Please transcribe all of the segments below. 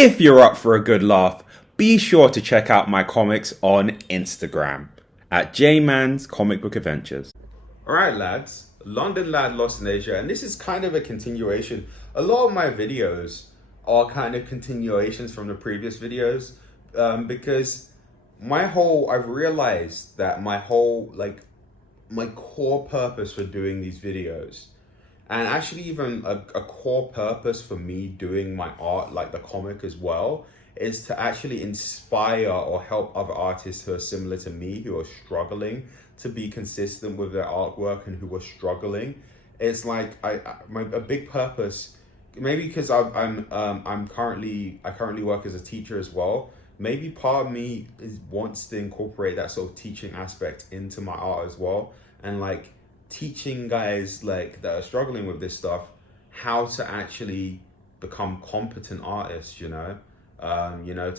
If you're up for a good laugh, be sure to check out my comics on Instagram at JMan's Comic Book Adventures. Alright lads, London Lad Lost in Asia, and this is kind of a continuation. A lot of my videos are kind of continuations from the previous videos because I've realized that my core purpose for doing these videos, and actually even a core purpose for me doing my art, like the comic as well, is to actually inspire or help other artists who are similar to me, who are struggling to be consistent with their artwork and who are struggling. It's like a big purpose, maybe because I currently work as a teacher as well. Maybe part of me wants to incorporate that sort of teaching aspect into my art as well, and like teaching guys like that are struggling with this stuff how to actually become competent artists, to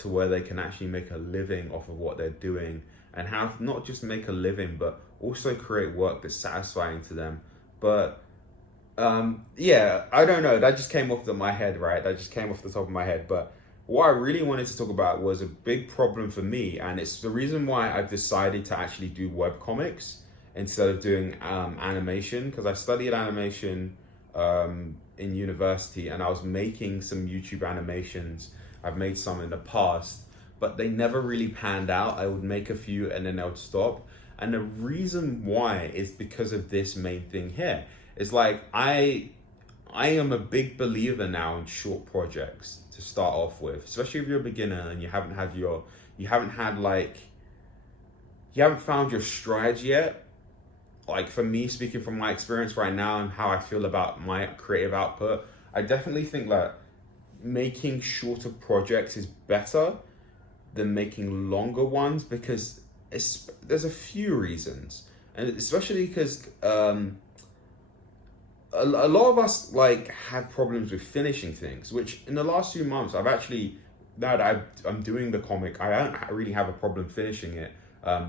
where they can actually make a living off of what they're doing, and how not just make a living but also create work that's satisfying to them. But I don't know, that just came off my head, right? That just came off the top of my head. But what I really wanted to talk about was a big problem for me, and it's the reason why I've decided to actually do webcomics instead of doing animation, because I studied animation in university, and I was making some YouTube animations. I've made some in the past, but they never really panned out. I would make a few and then I would stop. And the reason why is because of this main thing here. It's like I am a big believer now in short projects to start off with, especially if you're a beginner and you haven't found your strides yet. Like for me, speaking from my experience right now and how I feel about my creative output, I definitely think that making shorter projects is better than making longer ones, because there's a few reasons, and especially because a lot of us like have problems with finishing things, which in the last few months I've actually, now that I'm doing the comic, I don't really have a problem finishing it.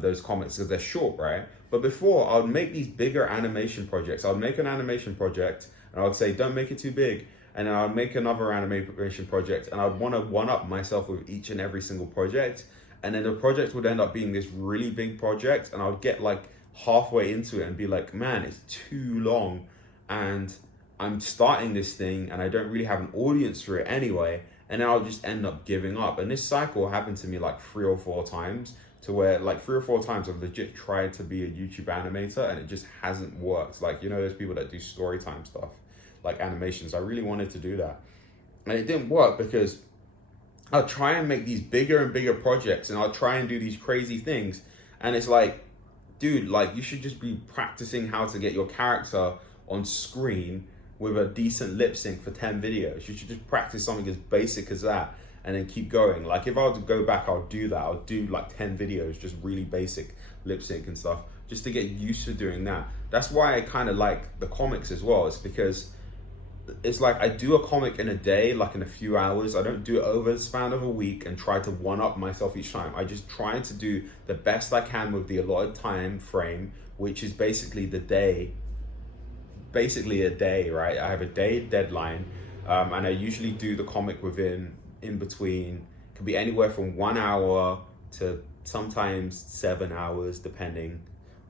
Those comics, because they're short, right? But before, I would make these bigger animation projects. I would make an animation project and I would say, don't make it too big. And then I would make another animation project and I'd want to one-up myself with each and every single project. And then the project would end up being this really big project, and I would get like halfway into it and be like, man, it's too long. And I'm starting this thing and I don't really have an audience for it anyway. And then I'll just end up giving up. And this cycle happened to me like 3 or 4 times, to where like 3 or 4 times I've legit tried to be a YouTube animator and it just hasn't worked. Like, those people that do story time stuff, like animations. I really wanted to do that. And it didn't work because I'll try and make these bigger and bigger projects and I'll try and do these crazy things. And it's like, dude, like you should just be practicing how to get your character on screen with a decent lip sync for 10 videos. You should just practice something as basic as that and then keep going. Like if I were to go back, I'll do that. I'll do like 10 videos, just really basic lip sync and stuff, just to get used to doing that. That's why I kind of like the comics as well. It's because it's like I do a comic in a day, like in a few hours. I don't do it over the span of a week and try to one-up myself each time. I just try to do the best I can with the allotted time frame, which is basically a day, right? I have a day deadline, and I usually do the comic in between, could be anywhere from 1 hour to sometimes 7 hours, depending.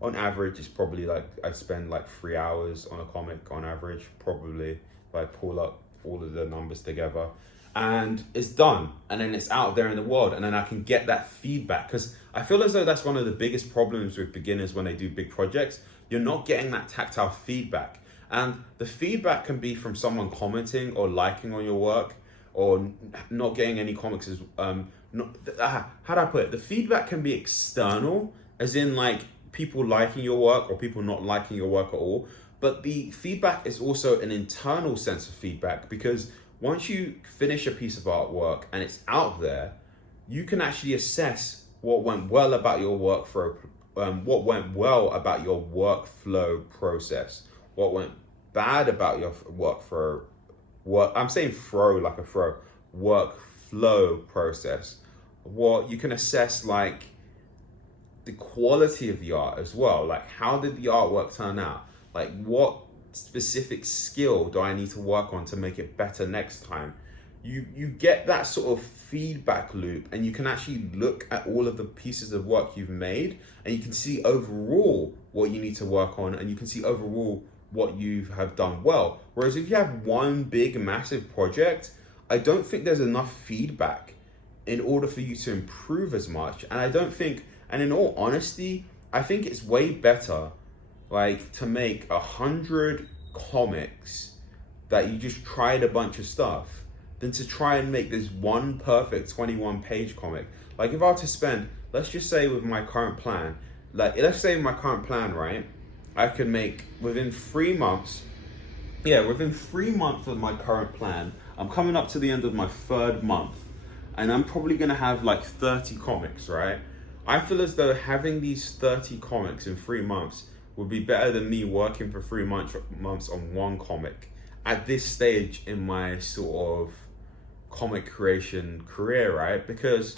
On average, it's probably like I spend like 3 hours on a comic on average, probably, if I pull up all of the numbers together, and it's done, and then it's out there in the world, and then I can get that feedback, because I feel as though that's one of the biggest problems with beginners when they do big projects. You're not getting that tactile feedback, and the feedback can be from someone commenting or liking on your work, or not getting any comics is how do I put it? The feedback can be external, as in like people liking your work or people not liking your work at all. But the feedback is also an internal sense of feedback, because once you finish a piece of artwork and it's out there, you can actually assess what went well about your workflow process, what went bad about your workflow process. What you can assess, like the quality of the art as well. Like, how did the artwork turn out? Like, what specific skill do I need to work on to make it better next time? you get that sort of feedback loop, and you can actually look at all of the pieces of work you've made, and you can see overall what you need to work on, and you can see overall what you have done well. Whereas if you have one big massive project, I don't think there's enough feedback in order for you to improve as much. And I don't think, and in all honesty, I think it's way better like to make 100 comics that you just tried a bunch of stuff than to try and make this one perfect 21-page comic. Like if I were to spend, let's just say with my current plan, right, I could make within 3 months, within 3 months of my current plan, I'm coming up to the end of my 3rd month, and I'm probably gonna have like 30 comics, right? I feel as though having these 30 comics in 3 months would be better than me working for 3 months on one comic at this stage in my sort of comic creation career, right? Because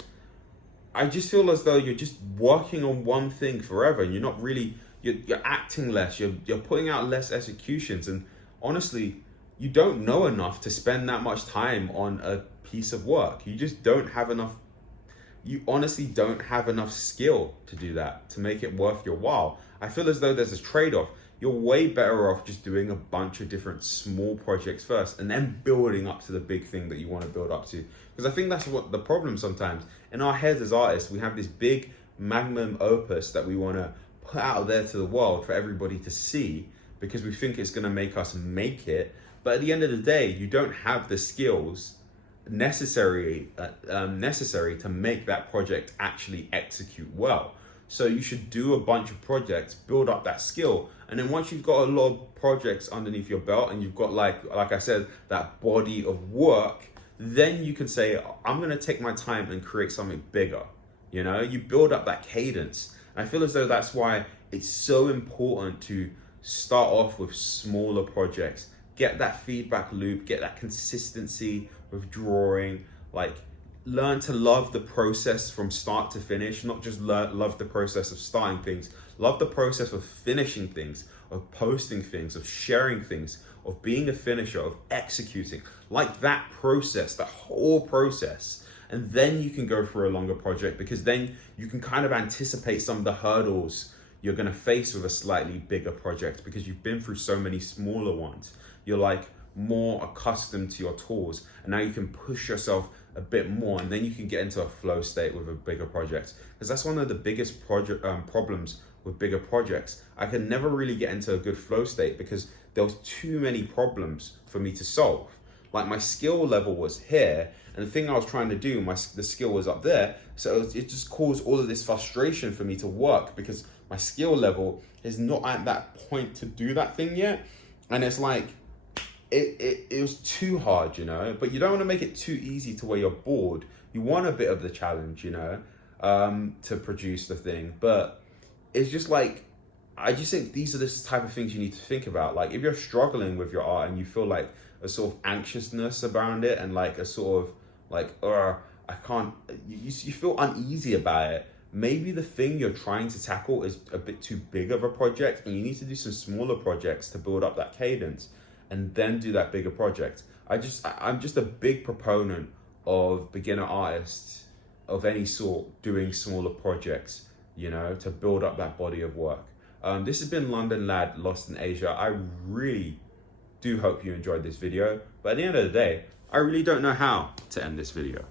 I just feel as though you're just working on one thing forever, and you're not really, you're acting less, you're putting out less executions, and honestly, you don't know enough to spend that much time on a piece of work. You just don't have enough, you honestly don't have enough skill to do that, to make it worth your while. I feel as though there's a trade-off. You're way better off just doing a bunch of different small projects first and then building up to the big thing that you want to build up to. Because I think that's what the problem sometimes. In our heads as artists, we have this big magnum opus that we want to put out there to the world for everybody to see because we think it's going to make us make it. But at the end of the day, you don't have the skills necessary to make that project actually execute well. So you should do a bunch of projects, build up that skill, and then once you've got a lot of projects underneath your belt and you've got like I said, that body of work, then you can say, I'm gonna take my time and create something bigger. You know, you build up that cadence. I feel as though that's why it's so important to start off with smaller projects, get that feedback loop, get that consistency with drawing, like learn to love the process from start to finish, not just love the process of starting things, love the process of finishing things, of posting things, of sharing things, of being a finisher, of executing, like that process, that whole process. And then you can go for a longer project, because then you can kind of anticipate some of the hurdles you're going to face with a slightly bigger project, because you've been through so many smaller ones. You're like more accustomed to your tools, and now you can push yourself a bit more, and then you can get into a flow state with a bigger project. Because that's one of the biggest problems with bigger projects. I can never really get into a good flow state because there was too many problems for me to solve. Like my skill level was here, and the thing I was trying to do, the skill was up there. So it just caused all of this frustration for me to work because my skill level is not at that point to do that thing yet. And it's like, it was too hard, you know, but you don't want to make it too easy to where you're bored. You want a bit of the challenge, you know, to produce the thing. But it's just like, I just think these are the type of things you need to think about. Like if you're struggling with your art and you feel like a sort of anxiousness around it, and like a sort of like, I can't, you feel uneasy about it. Maybe the thing you're trying to tackle is a bit too big of a project, and you need to do some smaller projects to build up that cadence, and then do that bigger project. I'm just a big proponent of beginner artists of any sort doing smaller projects, you know, to build up that body of work. This has been London Lad Lost in Asia. I really do hope you enjoyed this video, but at the end of the day, I really don't know how to end this video.